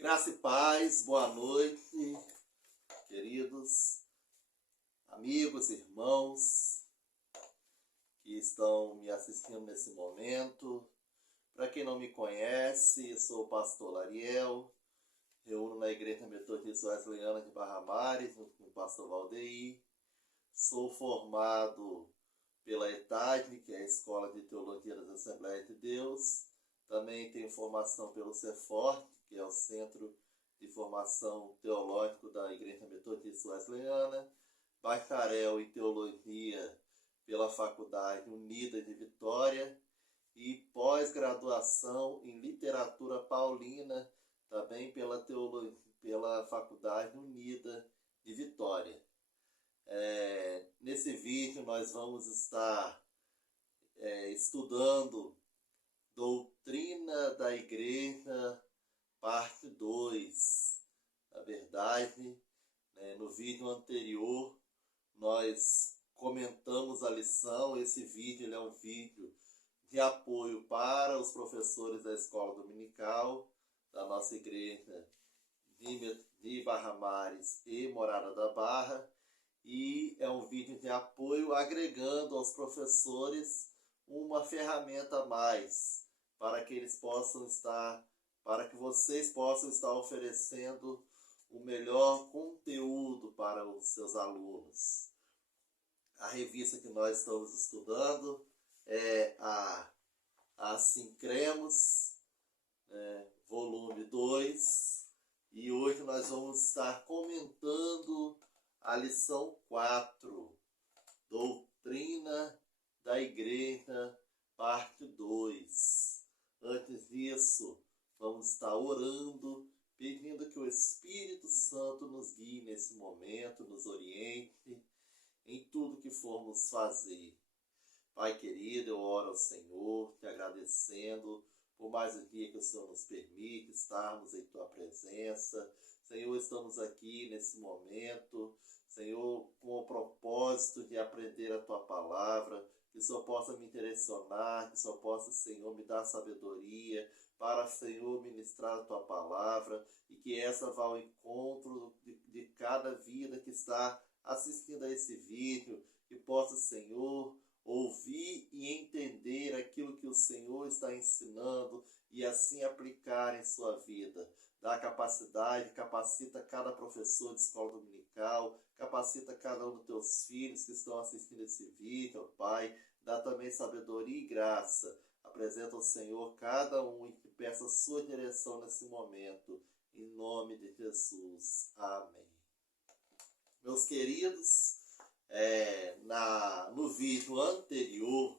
Graça e paz, boa noite, queridos amigos, irmãos que estão me assistindo nesse momento. Para quem não me conhece, sou o pastor Lariel, reúno na Igreja Metodista Wesleyana de Barra Mares, junto com o pastor Valdeir. Sou formado pela ETAD, que é a Escola de Teologia das Assembleias de Deus. Também tenho formação pelo CEFORT, que é o Centro de Formação Teológico da Igreja Metodista Wesleyana. Bacharel em Teologia pela Faculdade Unida de Vitória. E pós-graduação em Literatura Paulina, também pela Faculdade Unida de Vitória. Nesse vídeo nós vamos estar estudando Doutrina da Igreja, parte 2. Na verdade, no vídeo anterior nós comentamos a lição. Esse vídeo é um vídeo de apoio para os professores da Escola Dominical da nossa igreja de Barra Mares e Morada da Barra. E é um vídeo de apoio agregando aos professores uma ferramenta a mais para que vocês possam estar oferecendo o melhor conteúdo para os seus alunos. A revista que nós estamos estudando é a Assim Cremos, volume 2, e hoje nós vamos estar comentando a lição 4, Doutrina da Igreja, parte 2. Antes disso, vamos estar orando, pedindo que o Espírito Santo nos guie nesse momento, nos oriente em tudo que formos fazer. Pai querido, eu oro ao Senhor, te agradecendo por mais um dia que o Senhor nos permite estarmos em tua presença. Senhor, estamos aqui nesse momento, Senhor, com o propósito de aprender a tua palavra, que o Senhor possa me direcionar, que o Senhor possa, Senhor, me dar sabedoria para, Senhor, ministrar a tua palavra, e que essa vá ao encontro de cada vida que está assistindo a esse vídeo, que possa, Senhor, ouvir e entender aquilo que o Senhor está ensinando e assim aplicar em sua vida. Dá capacidade, capacita cada professor de escola dominical, capacita cada um dos teus filhos que estão assistindo esse vídeo, ó Pai. Dá também sabedoria e graça. Apresenta ao Senhor cada um e que peça a sua direção nesse momento. Em nome de Jesus. Amém. Meus queridos, no vídeo anterior,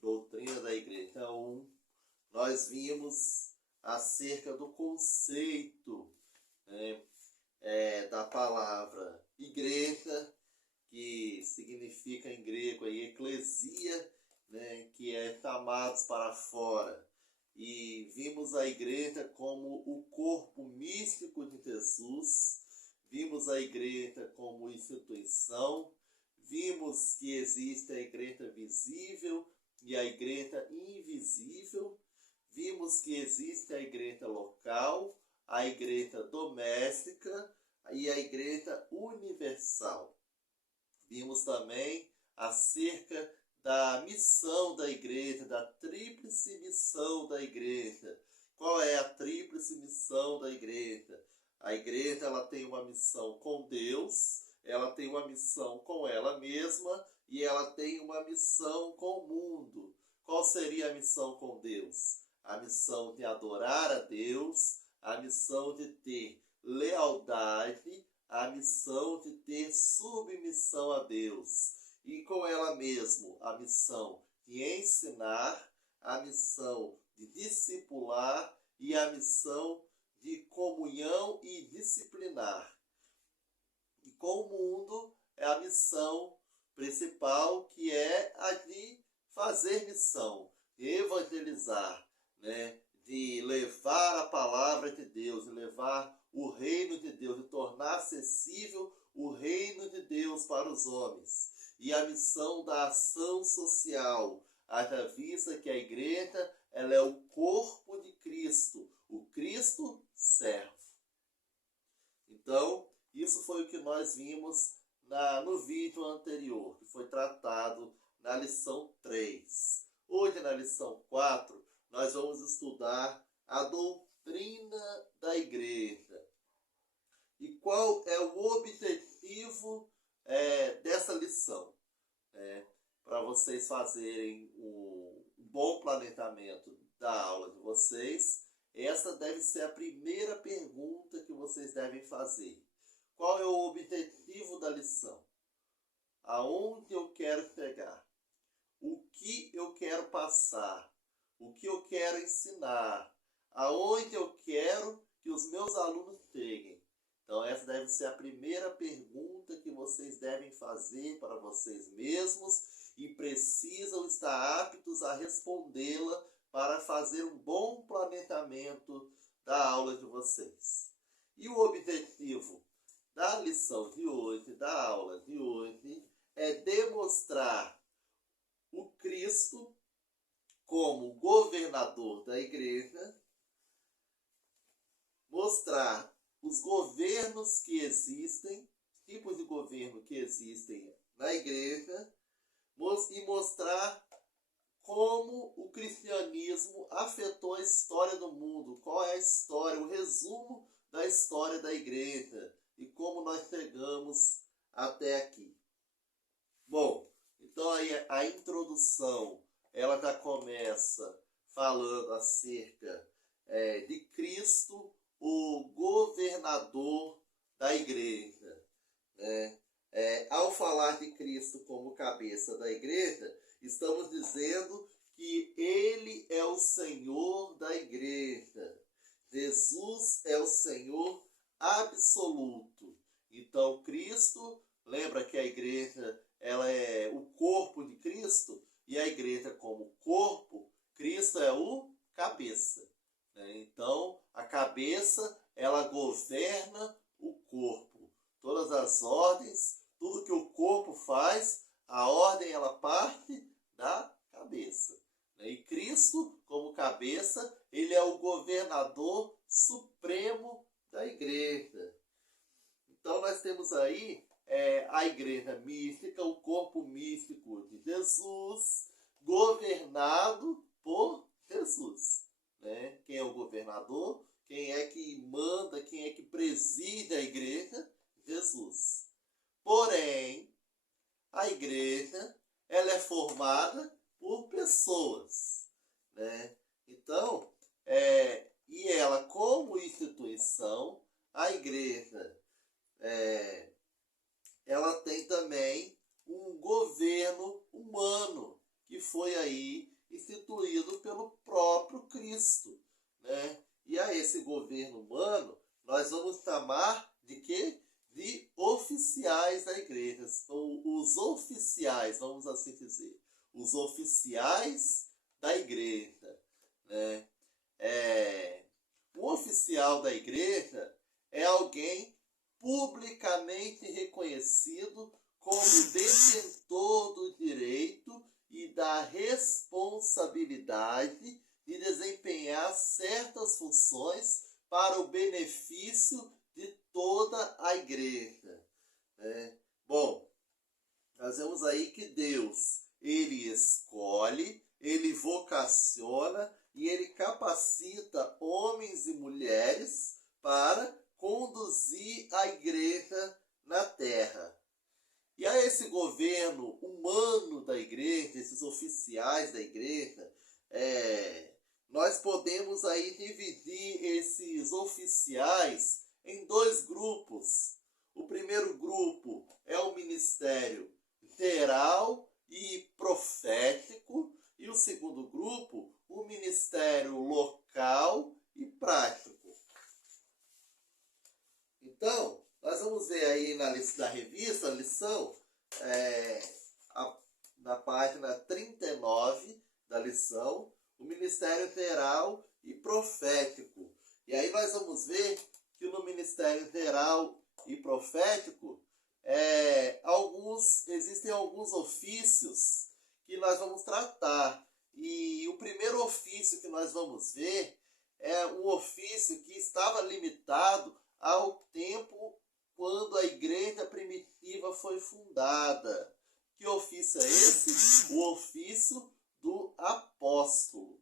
Doutrina da Igreja 1, nós vimos acerca do conceito da palavra igreja, que significa em grego aí, eclesia, que é chamados para fora. E vimos a igreja como o corpo místico de Jesus, vimos a igreja como instituição, vimos que existe a igreja visível e a igreja invisível, vimos que existe a igreja local, a igreja doméstica e a igreja universal. Vimos também acerca da missão da igreja, da tríplice missão da igreja. Qual é a tríplice missão da igreja? A igreja ela tem uma missão com Deus, ela tem uma missão com ela mesma e ela tem uma missão com o mundo. Qual seria a missão com Deus? A missão de adorar a Deus, a missão de ter lealdade, a missão de ter submissão a Deus. E com ela mesmo, a missão de ensinar, a missão de discipular e a missão de comunhão e disciplinar. E com o mundo é a missão principal, que é a de fazer missão, de evangelizar, de levar a palavra de Deus, de levar o reino de Deus, de tornar acessível o reino de Deus para os homens. E a missão da ação social, haja vista que a igreja ela é o corpo de Cristo, o Cristo servo. nós vimos no vídeo anterior, que foi tratado na lição 3. Hoje, na lição 4, nós vamos estudar a doutrina da igreja. E qual é o objetivo dessa lição? Para vocês fazerem um bom planejamento da aula de vocês, essa deve ser a primeira pergunta que vocês devem fazer. Qual é o objetivo da lição? Aonde eu quero chegar? O que eu quero passar? O que eu quero ensinar? Aonde eu quero que os meus alunos cheguem? Então, essa deve ser a primeira pergunta que vocês devem fazer para vocês mesmos e precisam estar aptos a respondê-la para fazer um bom planejamento da aula de vocês. E o objetivo da lição de hoje, da aula de hoje, é demonstrar o Cristo como governador da igreja, mostrar os governos que existem, tipos de governo que existem na igreja, e mostrar como o cristianismo afetou a história do mundo, qual é a história, o resumo da história da igreja e como nós chegamos até aqui. Bom, então aí a introdução, ela já começa falando acerca de Cristo, o governador da igreja. Ao falar de Cristo como cabeça da igreja, estamos dizendo que Ele é o Senhor da igreja. Jesus é o Senhor absoluto. Então, Cristo, lembra que a igreja ela é o corpo de Cristo, e a igreja como corpo, Cristo é o cabeça. Então, a cabeça, ela governa o corpo. Todas as ordens, tudo que o corpo faz, a ordem ela parte da cabeça. E Cristo, como cabeça, ele é o governador supremo da igreja. Então, nós temos aí a igreja mística, o corpo místico de Jesus, governado por Jesus. Quem é o governador? Quem é que manda, quem é que preside a igreja? Jesus. Porém, a igreja ela é formada por pessoas. Então, e ela como instituição, a igreja ela tem também um governo humano que foi aí instituído pelo próprio Cristo. E a esse governo humano nós vamos chamar de quê? De oficiais da igreja, ou os oficiais, vamos assim dizer, os oficiais da igreja. O oficial da igreja é alguém publicamente reconhecido como detentor do direito e da responsabilidade de desempenhar certas funções para o benefício de toda a igreja. Bom, nós vemos aí que Deus, ele escolhe, ele vocaciona e ele capacita homens e mulheres para conduzir a igreja na terra. E a esse governo humano da igreja, esses oficiais da igreja, nós podemos aí dividir esses oficiais em dois grupos. O primeiro grupo é o ministério geral e profético, e o segundo grupo, o ministério local e prático. Então, nós vamos ver aí na revista, a lição, na página 39 da lição, o ministério geral e profético. E aí nós vamos ver que no ministério geral e profético, existem alguns ofícios que nós vamos tratar. E o primeiro ofício que nós vamos ver é um ofício que estava limitado ao tempo quando a igreja primitiva foi fundada. Que ofício é esse? O ofício do apóstolo.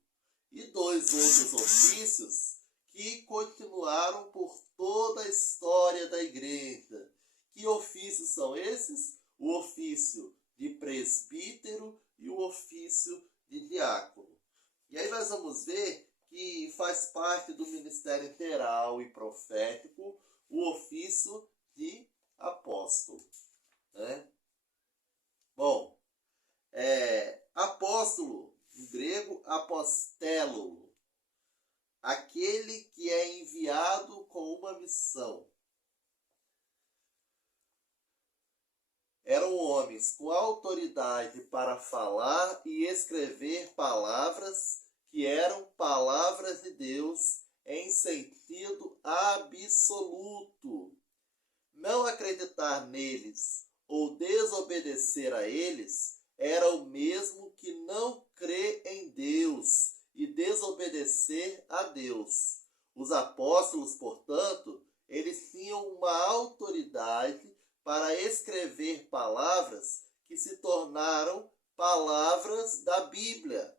E dois outros ofícios que continuaram por toda a história da igreja. Que ofícios são esses? O ofício de presbítero e o ofício de diácono. E aí nós vamos ver que faz parte do ministério interal e profético o ofício de apóstolo, né? Bom, apóstolo, em grego, apostelo, aquele que é enviado com uma missão. Eram homens com autoridade para falar e escrever palavras que eram palavras de Deus em sentido absoluto. Não acreditar neles ou desobedecer a eles era o mesmo que não crer em Deus e desobedecer a Deus. Os apóstolos, portanto, eles tinham uma autoridade para escrever palavras que se tornaram palavras da Bíblia.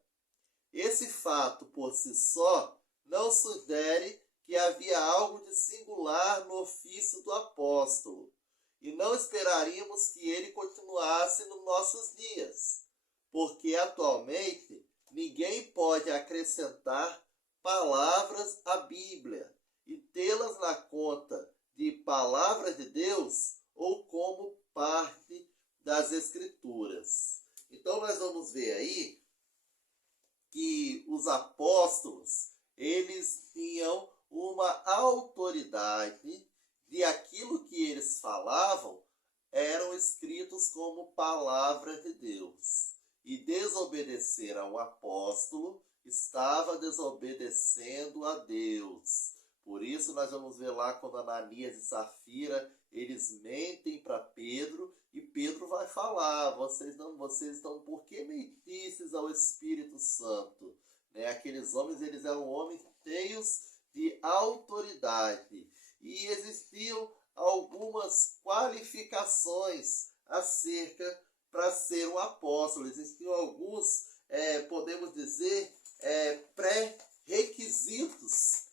Esse fato por si só não sugere que havia algo de singular no ofício do apóstolo, e não esperaríamos que ele continuasse nos nossos dias, porque atualmente ninguém pode acrescentar palavras à Bíblia e tê-las na conta de palavras de Deus ou como parte das Escrituras. Então nós vamos ver aí que os apóstolos, eles tinham uma autoridade de aquilo que eles falavam eram escritos como palavra de Deus. E desobedecer ao apóstolo estava desobedecendo a Deus. Por isso nós vamos ver lá quando Ananias e Safira, eles mentem para Pedro, e Pedro vai falar, vocês estão, por que mentistes ao Espírito Santo? Né? Aqueles homens, eles eram homens cheios de autoridade. E existiam algumas qualificações acerca para ser um apóstolo. Existiam alguns, podemos dizer, pré-requisitos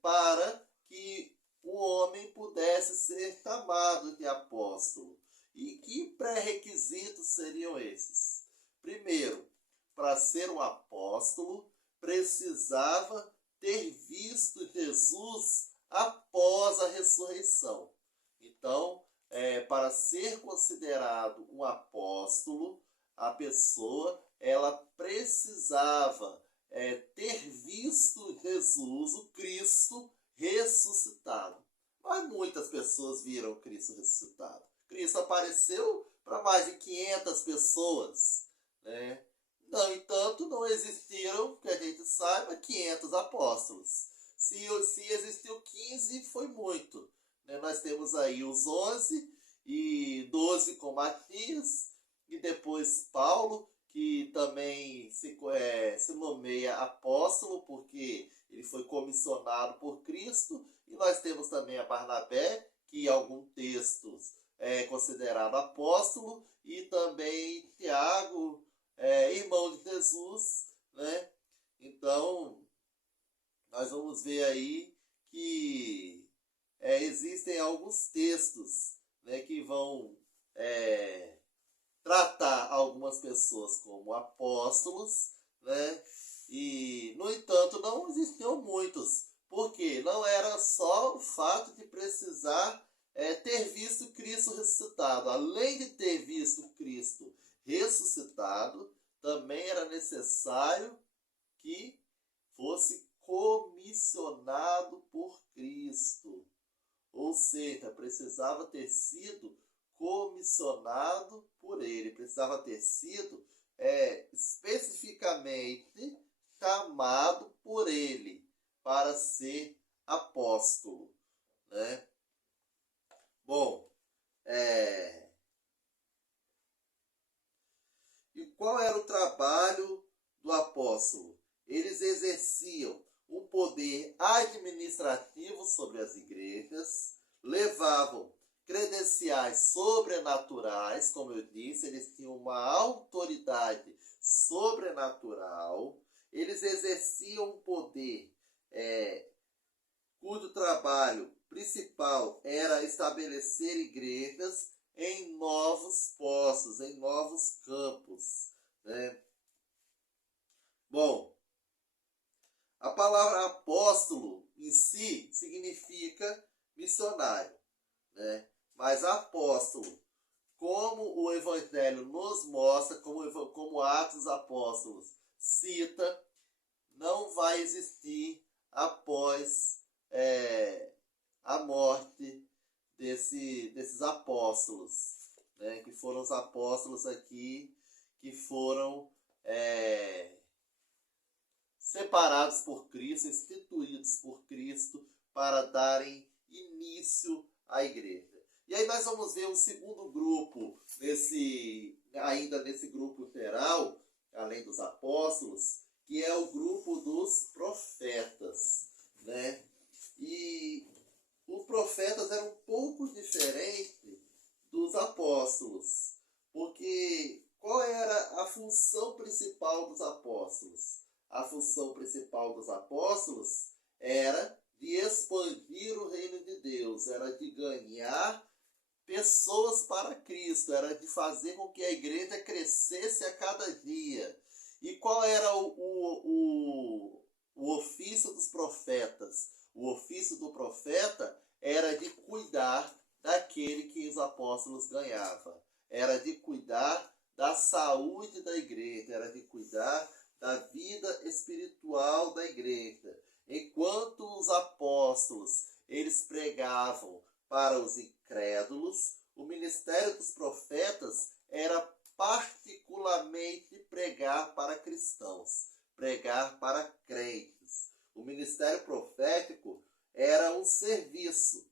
para que o homem pudesse ser chamado de apóstolo. E que pré-requisitos seriam esses? Primeiro, para ser um apóstolo, precisava ter visto Jesus após a ressurreição. Então, para ser considerado um apóstolo, a pessoa ela precisava ter visto Jesus, o Cristo, ressuscitado. Mas muitas pessoas viram Cristo ressuscitado. Cristo apareceu para mais de 500 pessoas, né? No entanto, não existiram, que a gente saiba, 500 apóstolos. Se existiu 15, foi muito. Né? Nós temos aí os 11 e 12 com Matias, e depois Paulo, que também se nomeia apóstolo, porque ele foi comissionado por Cristo. E nós temos também a Barnabé, que em alguns textos é considerado apóstolo, e também Tiago, irmão de Jesus, né? Então, nós vamos ver aí que existem alguns textos, né, que vão tratar algumas pessoas como apóstolos, né? E, no entanto, não existiam muitos, porque não era só o fato de precisar ter visto Cristo ressuscitado. Além de ter visto Cristo ressuscitado, também era necessário que fosse comissionado por Cristo. Ou seja, precisava ter sido comissionado por ele, precisava ter sido especificamente chamado por ele para ser apóstolo, né? Bom, e qual era o trabalho do apóstolo? Eles exerciam um poder administrativo sobre as igrejas, levavam credenciais sobrenaturais, como eu disse, eles tinham uma autoridade sobrenatural, eles exerciam um poder cujo trabalho principal era estabelecer igrejas em novos postos, em novos campos, né? Bom, a palavra apóstolo em si significa missionário, né? Mas apóstolo, como o Evangelho nos mostra, como Atos dos Apóstolos cita, não vai existir após a morte desses apóstolos, né? Que foram os apóstolos aqui que foram separados por Cristo, instituídos por Cristo para darem início à igreja. E aí nós vamos ver um segundo grupo, ainda nesse grupo geral, além dos apóstolos, que é o grupo dos profetas, né? E os profetas eram um pouco diferentes dos apóstolos, porque qual era a função principal dos apóstolos? A função principal dos apóstolos era de expandir o reino de Deus, era de ganhar pessoas para Cristo, era de fazer com que a igreja crescesse a cada dia. E qual era o ofício dos profetas? O ofício do profeta era de cuidar daquele que os apóstolos ganhavam, era de cuidar da saúde da igreja, era de cuidar da vida espiritual da igreja. Enquanto os apóstolos eles pregavam para os incrédulos, o ministério dos profetas era particularmente pregar para cristãos, pregar para crentes. O ministério profético era um serviço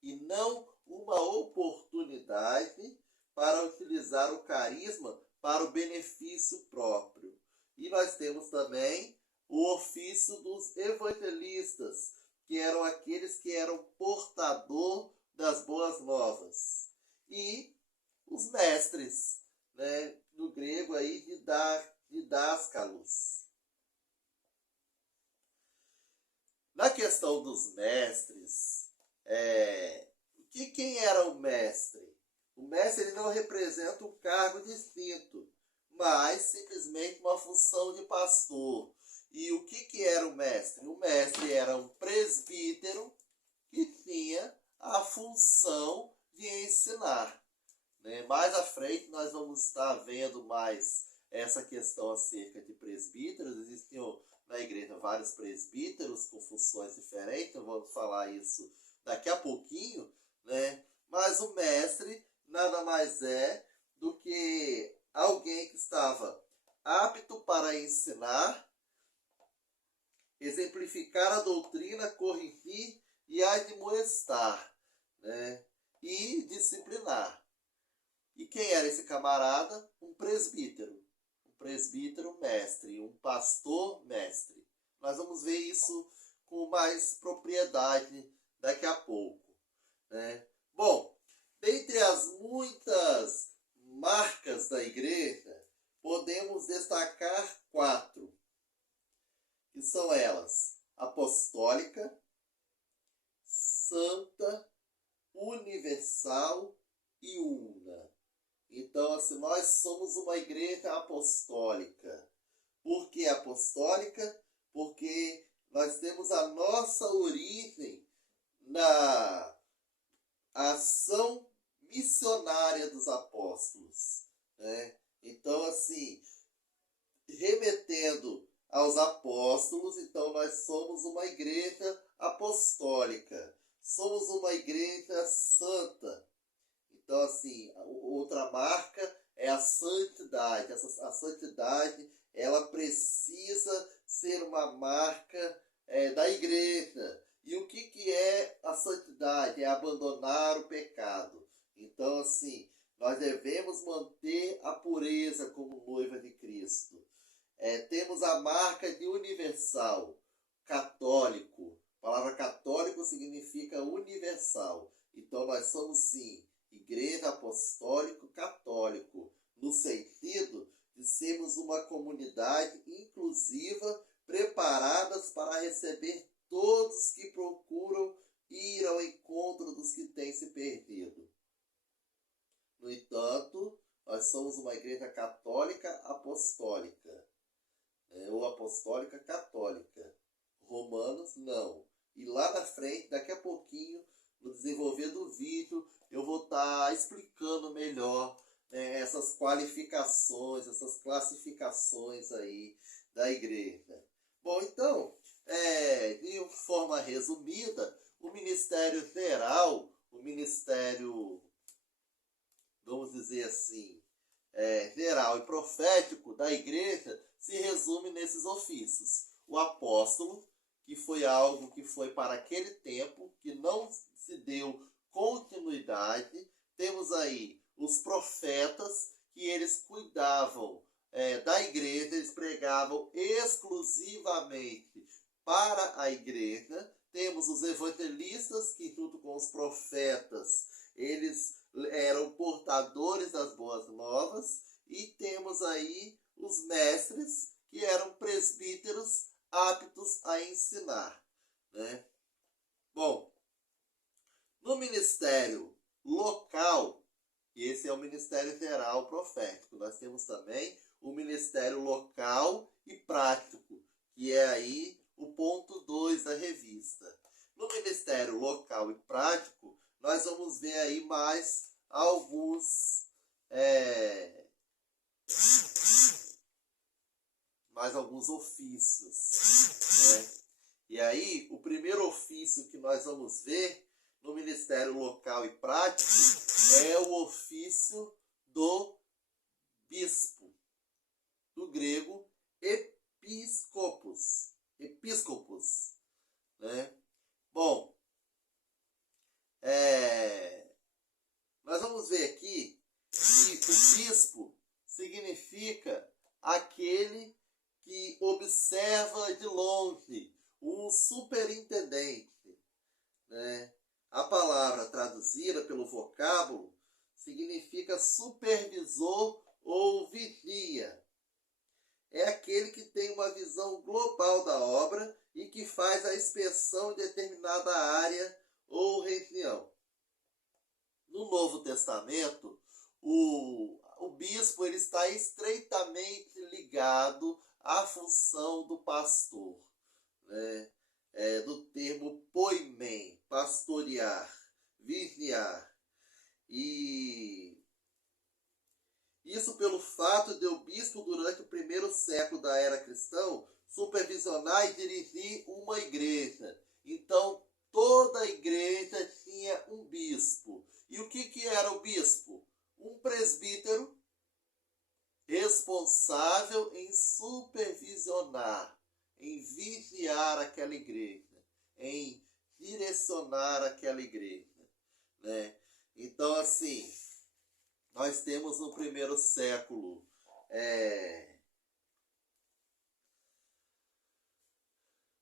e não uma oportunidade para utilizar o carisma para o benefício próprio. E nós temos também o ofício dos evangelistas, que eram aqueles que eram portador das boas novas. E os mestres, né, no grego aí, didáscalos. Na questão dos mestres, quem era o mestre? O mestre ele não representa um cargo distinto, mas simplesmente uma função de pastor. E o que era o mestre? O mestre era um presbítero que tinha a função de ensinar. Mais à frente nós vamos estar vendo mais essa questão acerca de presbíteros. Existiam na igreja vários presbíteros com funções diferentes, vamos falar isso daqui a pouquinho, né? Mas o mestre nada mais é do que alguém que estava apto para ensinar, exemplificar a doutrina, corrigir e admoestar, né? E disciplinar. E quem era esse camarada? Um presbítero mestre, um pastor mestre. Nós vamos ver isso com mais propriedade daqui a pouco, né? Bom, dentre as muitas marcas da igreja, podemos destacar 4, que são elas: apostólica, santa, universal e una. Então, assim, nós somos uma igreja apostólica. Por que apostólica? Porque nós temos a nossa origem na ação missionária dos apóstolos, né? Então, assim, remetendo aos apóstolos, então nós somos uma igreja apostólica, somos uma igreja santa. Então, assim, outra marca é a santidade. A santidade, ela precisa ser uma marca da igreja. E o que é a santidade? É abandonar o pecado. Então, assim, nós devemos manter a pureza como noiva de Cristo. Temos a marca de universal, católico. A palavra católico significa universal. Então nós somos sim igreja apostólico católico, no sentido de sermos uma comunidade inclusiva, preparadas para receber todos que procuram ir ao encontro dos que têm se perdido. No entanto, nós somos uma igreja católica apostólica, ou apostólica católica. Romanos, não. E lá na frente, daqui a pouquinho, no desenvolver do vídeo, eu vou estar explicando melhor essas qualificações, essas classificações aí da igreja. Bom, então, de forma resumida, o ministério geral, o ministério, vamos dizer assim, geral e profético da igreja se resume nesses ofícios. O apóstolo, que foi algo que foi para aquele tempo, que não se deu continuidade. Temos aí os profetas, que eles cuidavam da igreja, eles pregavam exclusivamente para a igreja. Temos os evangelistas, que junto com os profetas, eles eram portadores das boas novas. E temos aí os mestres, que eram presbíteros aptos a ensinar, né? Bom, no ministério local, esse é o ministério geral profético, nós temos também o ministério local e prático, que é aí o ponto 2 da revista. No ministério local e prático, nós vamos ver aí mais alguns ofícios, né? E aí, o primeiro ofício que nós vamos ver no ministério local e prático é o ofício do bispo, do grego episcopos, né? Bom, nós vamos ver aqui que o bispo significa aquele que observa de longe, um superintendente, né? A palavra traduzida pelo vocábulo significa supervisor ou vigia. É aquele que tem uma visão global da obra e que faz a inspeção de determinada área ou região. No Novo Testamento, o bispo ele está estreitamente ligado à função do pastor, né? Do termo poimen, pastorear, vigiar. E isso pelo fato de o bispo, durante o primeiro século da era cristã, supervisionar e dirigir uma igreja. Então, toda a igreja tinha um bispo. E o que era o bispo? Um presbítero responsável em supervisionar, em vigiar aquela igreja, em direcionar aquela igreja, né? Então, assim, nós temos no primeiro século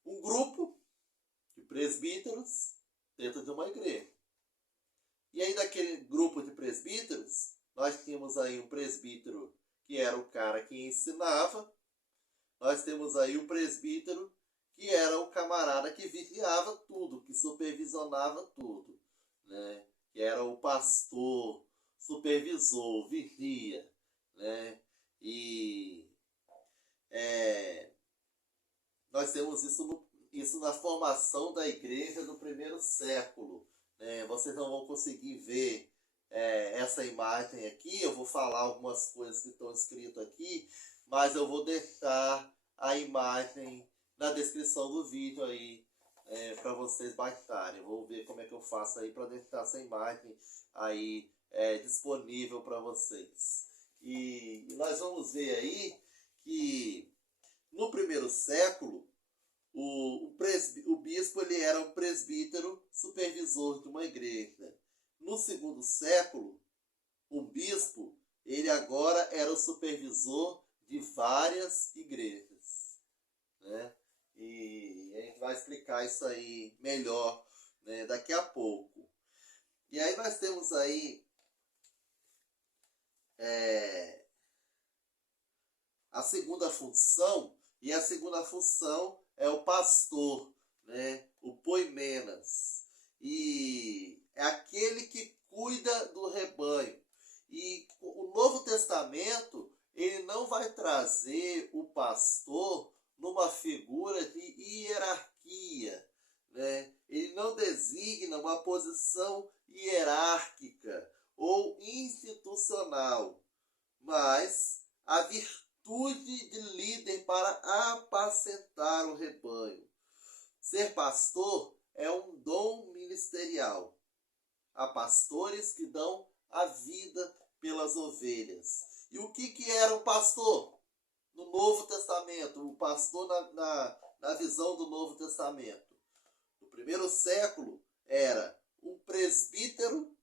um grupo de presbíteros dentro de uma igreja. E aí, daquele grupo de presbíteros, nós tínhamos aí um presbítero que era o cara que ensinava. Nós temos aí o presbítero que era o camarada que vigiava tudo, que supervisionava tudo, né? Que era o pastor, supervisor, vigia, né? E nós temos isso na formação da igreja do primeiro século. Vocês não vão conseguir ver essa imagem aqui. Eu vou falar algumas coisas que estão escritas aqui, mas eu vou deixar a imagem na descrição do vídeo aí para vocês baixarem. Eu vou ver como é que eu faço aí para deixar essa imagem aí disponível para vocês. E nós vamos ver aí que no primeiro século o bispo ele era um presbítero supervisor de uma igreja. No segundo século, o bispo ele agora era o supervisor de várias igrejas, né? E a gente vai explicar isso aí melhor, né, daqui a pouco. E aí nós temos aí a segunda função, e a segunda função é o pastor, né? O poimenas. E é aquele que cuida do rebanho. E o Novo Testamento, ele não vai trazer o pastor numa figura de hierarquia, né? Ele não designa uma posição hierárquica ou institucional, mas a virtude de líder para apacentar o rebanho. Ser pastor é um dom ministerial. Há pastores que dão a vida pelas ovelhas. E o que era o pastor no Novo Testamento? O pastor na visão do Novo Testamento. No primeiro século era um presbítero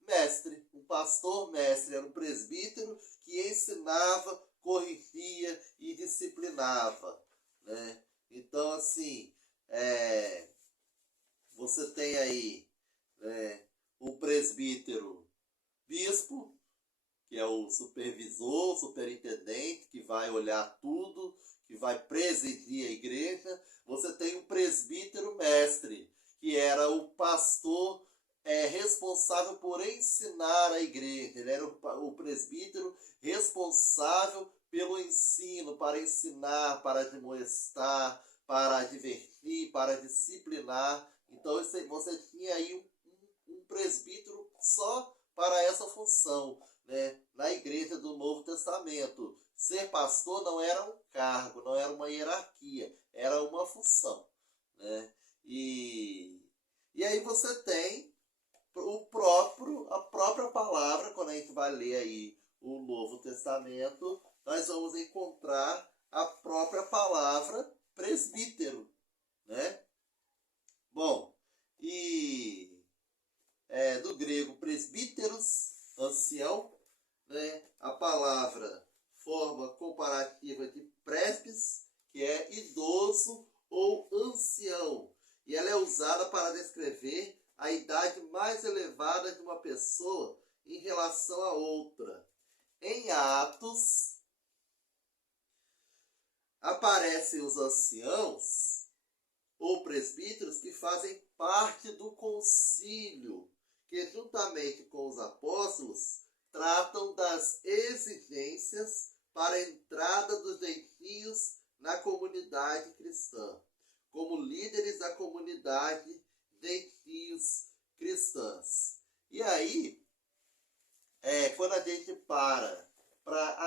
mestre, um pastor mestre, era um presbítero que ensinava, corrigia e disciplinava, né? Então, assim, você tem aí um presbítero bispo, que é o supervisor, superintendente, que vai olhar tudo, que vai presidir a igreja. Você tem um presbítero mestre, que era o pastor responsável por ensinar a igreja. Ele era o presbítero responsável pelo ensino, para ensinar, para admoestar, para advertir, para disciplinar. Então você tinha aí um presbítero só para essa função, né? Na igreja do Novo Testamento. Ser pastor não era um cargo, não era uma hierarquia, era uma função, né? E aí você tem a própria palavra. Quando a gente vai ler aí o Novo Testamento, nós vamos encontrar a própria palavra presbítero, né? Bom, e do grego presbíteros, ancião, né? A palavra forma comparativa de presbis, que é idoso ou ancião, e ela é usada para descrever a idade mais elevada de uma pessoa em relação a outra. Em Atos, aparecem os anciãos ou presbíteros que fazem parte do concílio, que juntamente com os apóstolos tratam das exigências para a entrada dos gentios na comunidade cristã, como líderes da comunidade gentios cristãs. E aí, quando a gente para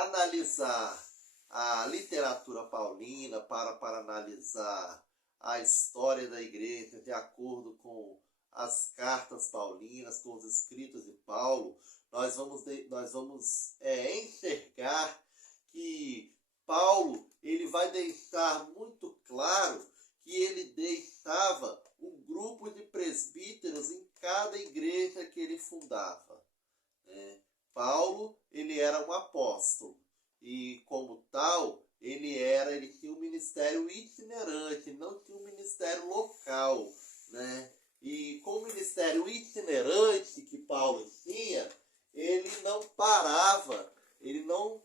analisar a literatura paulina, para analisar a história da igreja de acordo com as cartas paulinas, com os escritos de Paulo, nós vamos enxergar que Paulo ele vai deixar muito claro que ele deixava um grupo de presbíteros em cada igreja que ele fundava. Paulo ele era um apóstolo e, como tal, ele tinha um ministério itinerante, não tinha um ministério local, né? E com o ministério itinerante que Paulo tinha, ele não parava, ele não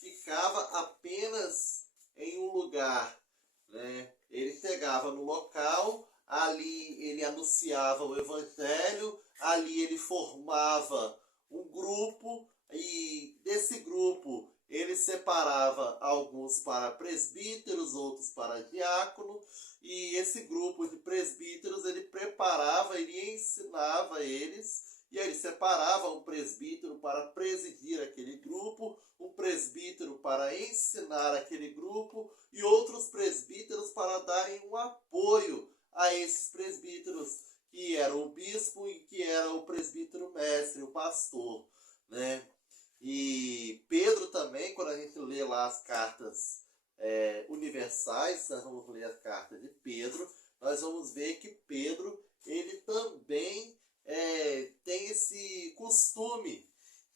ficava apenas em um lugar, né? Ele chegava no local, ali ele anunciava o evangelho, ali ele formava um grupo, e desse grupo ele separava alguns para presbíteros, outros para diácono, e esse grupo de presbíteros ele preparava, ele ensinava eles, e aí ele separava um presbítero para presidir aquele grupo, um presbítero para ensinar aquele grupo e outros presbíteros para darem um apoio a esses presbíteros, que era o bispo e que era o presbítero mestre, o pastor, né? E Pedro também, quando a gente lê lá as cartas universais, nós vamos ler as cartas de Pedro, nós vamos ver que Pedro, ele também tem esse costume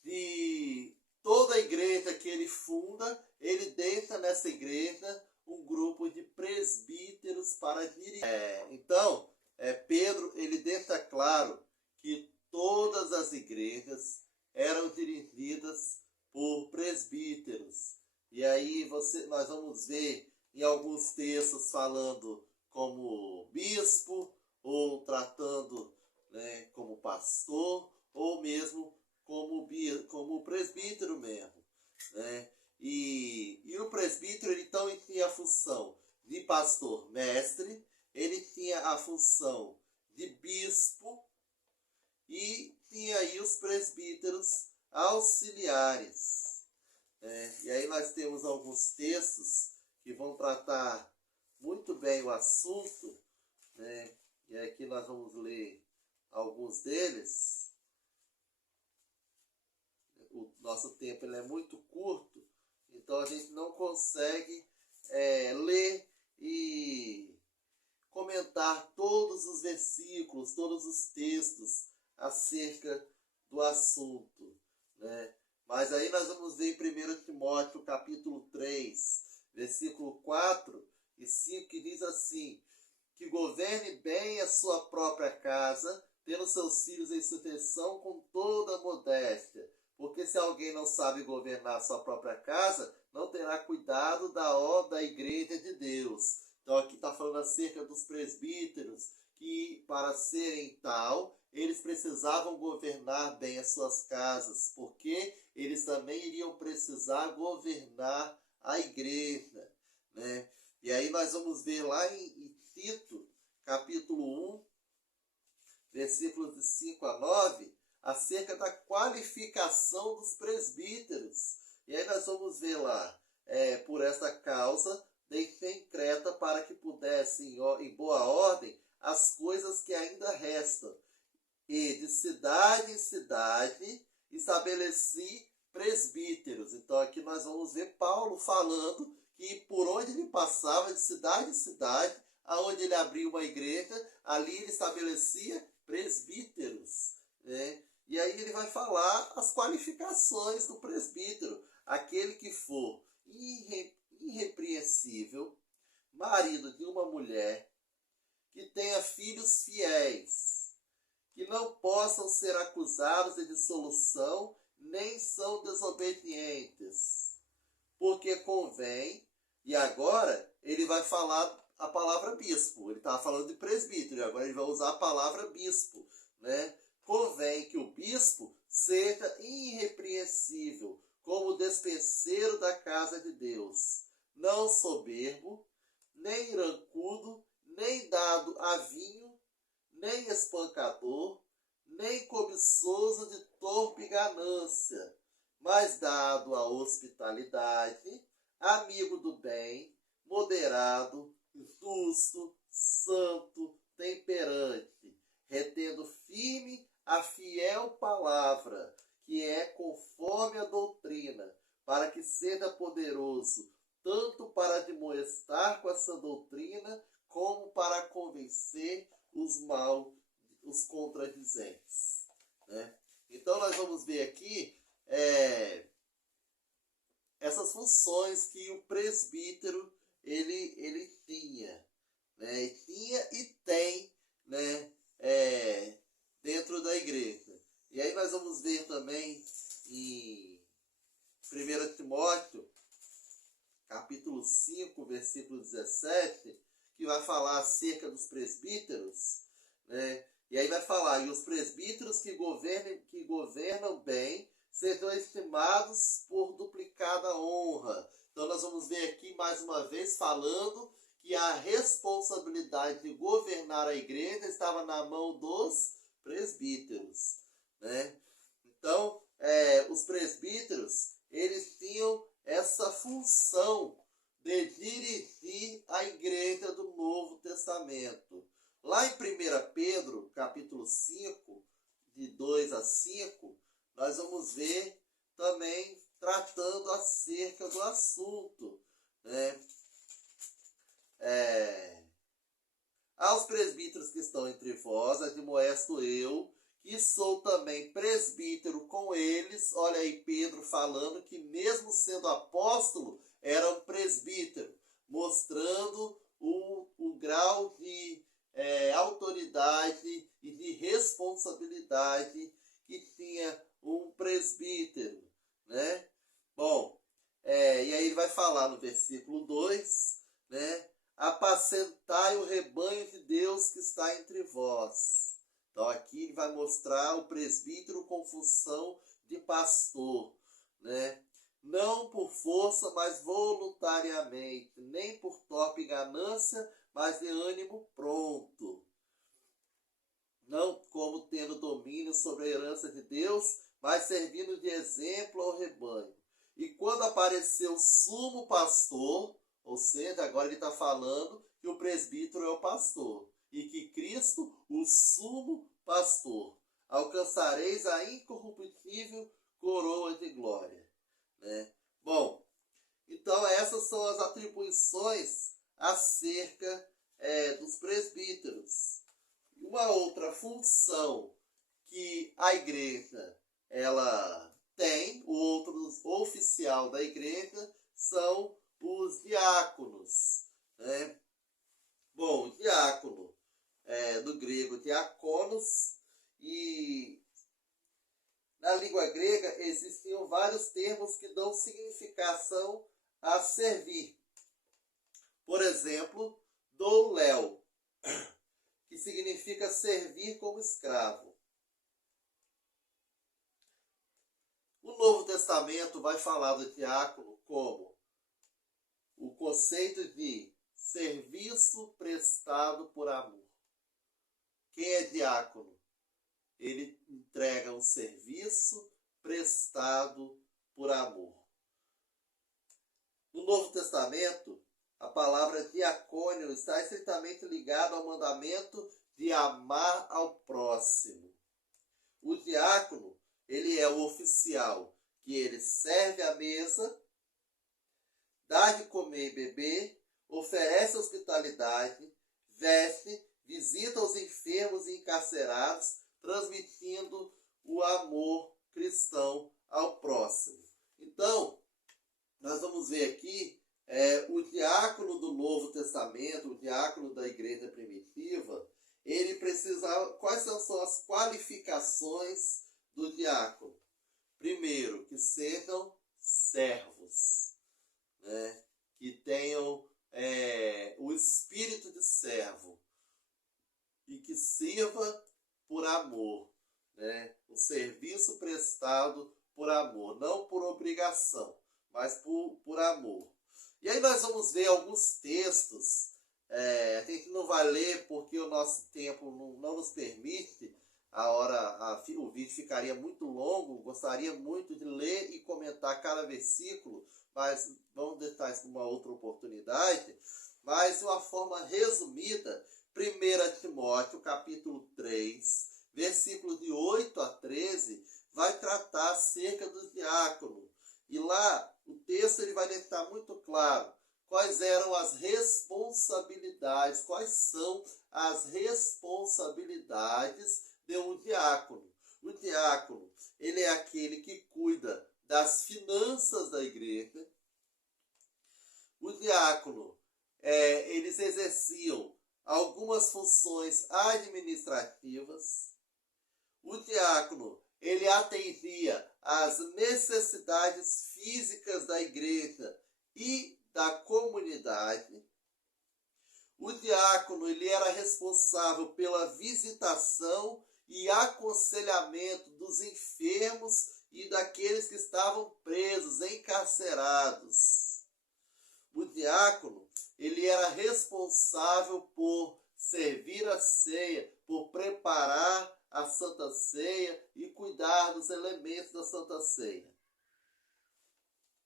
de toda a igreja que ele funda, ele deixa nessa igreja um grupo de presbíteros para dirigir. Então, Pedro, ele deixa claro que todas as igrejas eram dirigidas por presbíteros. E aí nós vamos ver em alguns textos falando como bispo, ou tratando, né, como pastor, ou mesmo como presbítero mesmo, né? E o presbítero, então, ele tinha a função de pastor mestre, ele tinha a função de bispo, e tinha aí os presbíteros auxiliares, né? E aí nós temos alguns textos que vão tratar muito bem o assunto, né? E aqui nós vamos ler alguns deles. O nosso tempo ele é muito curto, então a gente não consegue ler e comentar todos os versículos, todos os textos acerca do assunto, né? Mas aí nós vamos ver em 1 Timóteo capítulo 3, versículo 4 e 5, que diz assim: que governe bem a sua própria casa, tendo seus filhos em sucessão com toda modéstia. Porque se alguém não sabe governar a sua própria casa, não terá cuidado da obra da igreja de Deus. Então aqui está falando acerca dos presbíteros, que para serem tal, eles precisavam governar bem as suas casas, porque eles também iriam precisar governar a igreja, né? E aí nós vamos ver lá em Tito, capítulo 1, versículos de 5 a 9, acerca da qualificação dos presbíteros. E aí nós vamos ver lá, por essa causa, deixei em Creta para que pudessem, em boa ordem, as coisas que ainda restam. E de cidade em cidade estabeleci presbíteros. Então aqui nós vamos ver Paulo falando que por onde ele passava, de cidade em cidade, aonde ele abria uma igreja, ali ele estabelecia presbíteros, né? E aí ele vai falar as qualificações do presbítero: aquele que for irrepreensível, marido de uma mulher, que tenha filhos fiéis, que não possam ser acusados de dissolução, nem são desobedientes, porque convém. E agora ele vai falar a palavra bispo. Ele estava falando de presbítero, e agora ele vai usar a palavra bispo, né? Convém que o bispo seja irrepreensível, como despenseiro da casa de Deus, não soberbo, nem irancudo, nem dado a vinho, nem espancador, nem cobiçoso de torpe ganância, mas dado à hospitalidade, amigo do bem, moderado, justo, santo, temperante, retendo firme a fiel palavra, que é conforme a doutrina, para que seja poderoso, tanto para admoestar com essa doutrina, como para convencer os contradizentes, né? Então nós vamos ver aqui essas funções que o presbítero ele tinha, né? Tinha e tem, né? Dentro da igreja. E aí nós vamos ver também em 1 Timóteo, capítulo 5, versículo 17, que vai falar acerca dos presbíteros, né? E aí vai falar: e os presbíteros que governam bem sejam estimados por duplicada honra. Então nós vamos ver aqui mais uma vez falando que a responsabilidade de governar a igreja estava na mão dos presbíteros, né? Então, os presbíteros, eles tinham essa função de dirigir a igreja do Novo Testamento. Lá em 1 Pedro, capítulo 5, de 2 a 5, nós vamos ver também tratando acerca do assunto, né? Aos presbíteros que estão entre vós, admoesto eu, que sou também presbítero com eles. Olha aí Pedro falando que mesmo sendo apóstolo, era um presbítero, mostrando o grau autoridade e de responsabilidade que tinha um presbítero, né? Bom, e aí ele vai falar no versículo 2, né? Apacentai o rebanho de Deus que está entre vós. Então aqui ele vai mostrar o presbítero com função de pastor, né? Não por força, mas voluntariamente, nem por torpe ganância, mas de ânimo pronto. Não como tendo domínio sobre a herança de Deus, mas servindo de exemplo ao rebanho. E quando apareceu o sumo pastor, ou seja, agora ele está falando que o presbítero é o pastor, e que Cristo, o sumo pastor, alcançareis a incorruptível coroa de glória. Né? Bom, então essas são as atribuições acerca dos presbíteros. Uma outra função que a igreja ela tem, o outro oficial da igreja, são os diáconos. Né? Bom, diácono do grego diakonos, e na língua grega existiam vários termos que dão significação a servir. Por exemplo, douléu, que significa servir como escravo. O Novo Testamento vai falar do diácono como o conceito de serviço prestado por amor. Quem é diácono? Ele entrega um serviço prestado por amor. No Novo Testamento, a palavra diacônio está estritamente ligada ao mandamento de amar ao próximo. O diácono, ele é o oficial, que ele serve à mesa, dá de comer e beber, oferece hospitalidade, veste, visita os enfermos e encarcerados, transmitindo o amor cristão ao próximo. Então, nós vamos ver aqui o diácono do Novo Testamento, o diácono da igreja primitiva, ele precisava. Quais são as qualificações do diácono? Primeiro, que sejam servos, né? Que tenham o espírito de servo e que sirva por amor, né? O serviço prestado por amor, não por obrigação, mas por amor. E aí nós vamos ver alguns textos, a gente não vai ler porque o nosso tempo não nos permite, o vídeo ficaria muito longo, gostaria muito de ler e comentar cada versículo, mas vamos deixar isso para uma outra oportunidade. Mas de uma forma resumida, 1 Timóteo capítulo 3, versículos de 8 a 13, vai tratar acerca do diácono. E lá, o texto ele vai deixar muito claro quais eram as responsabilidades, quais são as responsabilidades de um diácono. O diácono, ele é aquele que cuida das finanças da igreja. O diácono, eles exerciam algumas funções administrativas. O diácono, ele atendia às necessidades físicas da igreja e da comunidade. O diácono, ele era responsável pela visitação e aconselhamento dos enfermos e daqueles que estavam presos, encarcerados. O diácono, ele era responsável por servir a ceia, por preparar a Santa Ceia e cuidar dos elementos da Santa Ceia.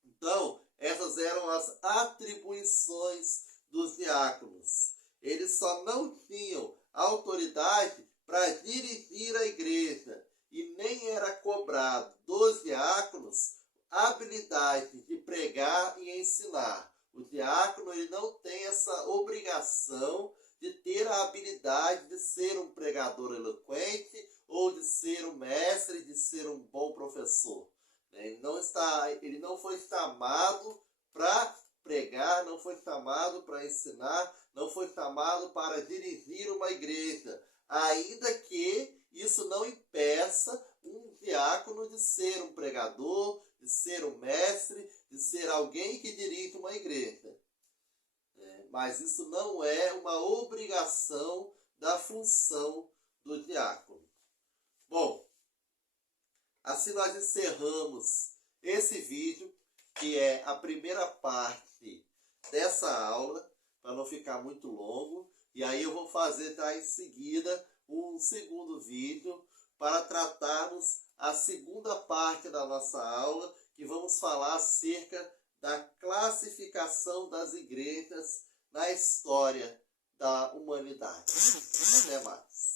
Então, essas eram as atribuições dos diáconos. Eles só não tinham autoridade para dirigir a igreja e nem era cobrado dos diáconos a habilidade de pregar e ensinar. O diácono ele não tem essa obrigação de ter a habilidade de ser um pregador eloquente ou de ser um mestre, de ser um bom professor. Ele não foi chamado para pregar, não foi chamado para ensinar, não foi chamado para dirigir uma igreja, ainda que isso não impeça um diácono de ser um pregador, de ser um mestre, de ser alguém que dirige uma igreja. Mas isso não é uma obrigação da função do diácono. Bom, assim nós encerramos esse vídeo, que é a primeira parte dessa aula, para não ficar muito longo. E aí eu vou fazer já em seguida um segundo vídeo para tratarmos a segunda parte da nossa aula, que vamos falar acerca da classificação das igrejas na história da humanidade. Até mais.